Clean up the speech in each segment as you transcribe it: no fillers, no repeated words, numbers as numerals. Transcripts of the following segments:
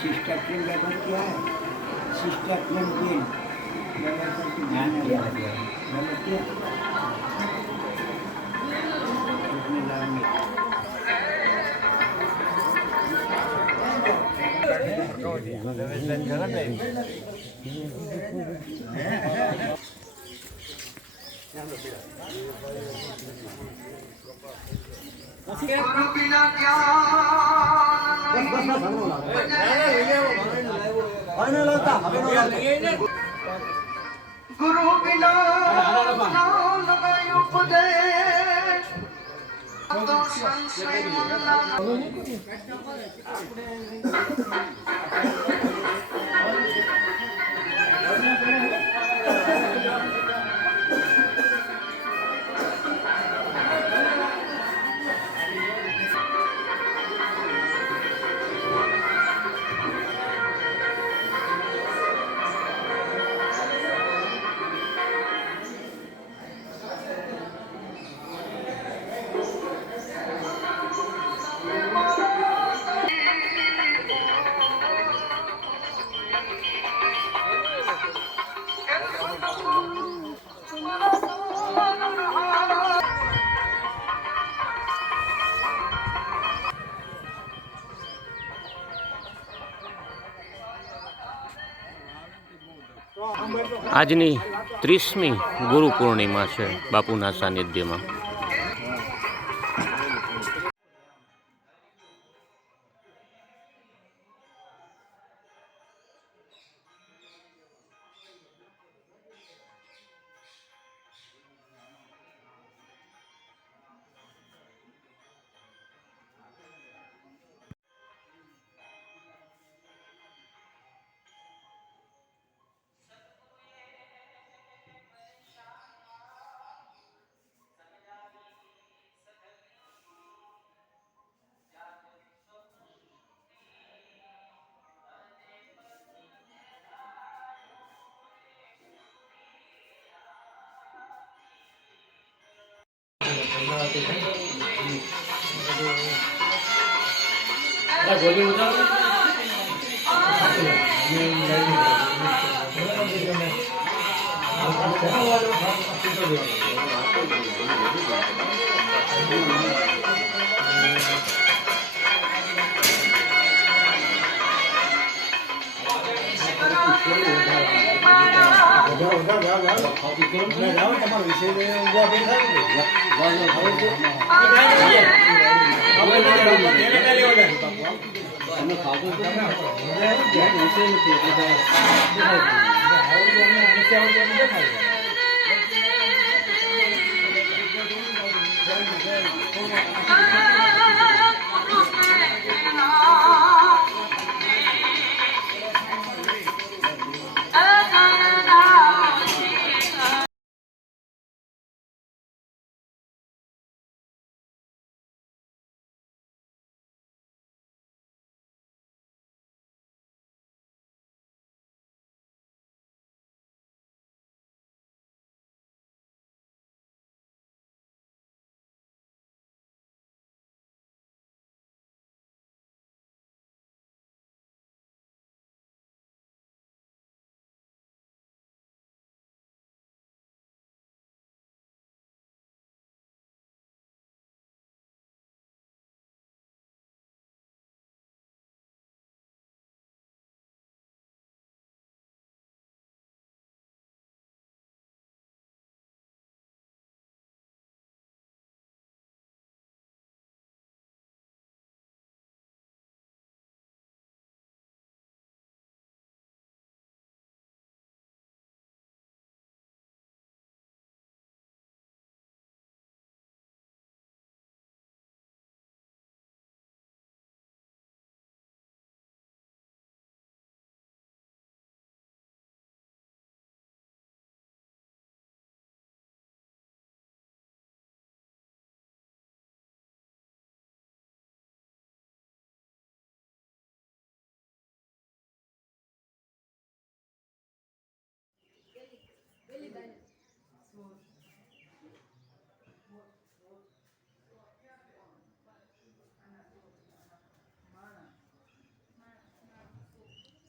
सिस्टेक्टिन लेवल क्या है? सिस्टेक्टिन लेवल पर ध्यान दिया लेवल क्या उसमें लाभ गुरु बिना ज्ञान गुरु बिना ज्ञान उपदेश तो संशय આજની 30મી ગુરુ પૂર્ણિમા છે બાપુના સાનિધ્યમાં.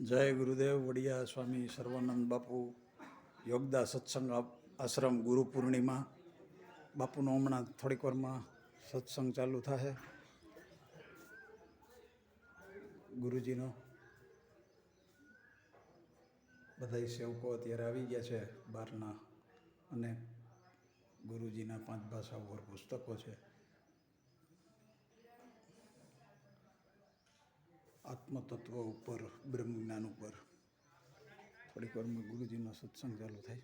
જય ગુરુદેવ વડિયા સ્વામી સર્વાનંદ બાપુ યોગદા સત્સંગ આશ્રમ ગુરુ પૂર્ણિમા બાપુનો હમણાં થોડીક વારમાં સત્સંગ ચાલુ થશે ગુરુજીનો. બધા સેવકો અત્યારે આવી ગયા છે બહારના અને ગુરુજીના 5 ભાષા ઉપર પુસ્તકો છે. આત્મતત્વ ઉપર બ્રહ્મજ્ઞાન ઉપર થોડીક વારમાં ગુરુજીનો સત્સંગ ચાલુ થાય.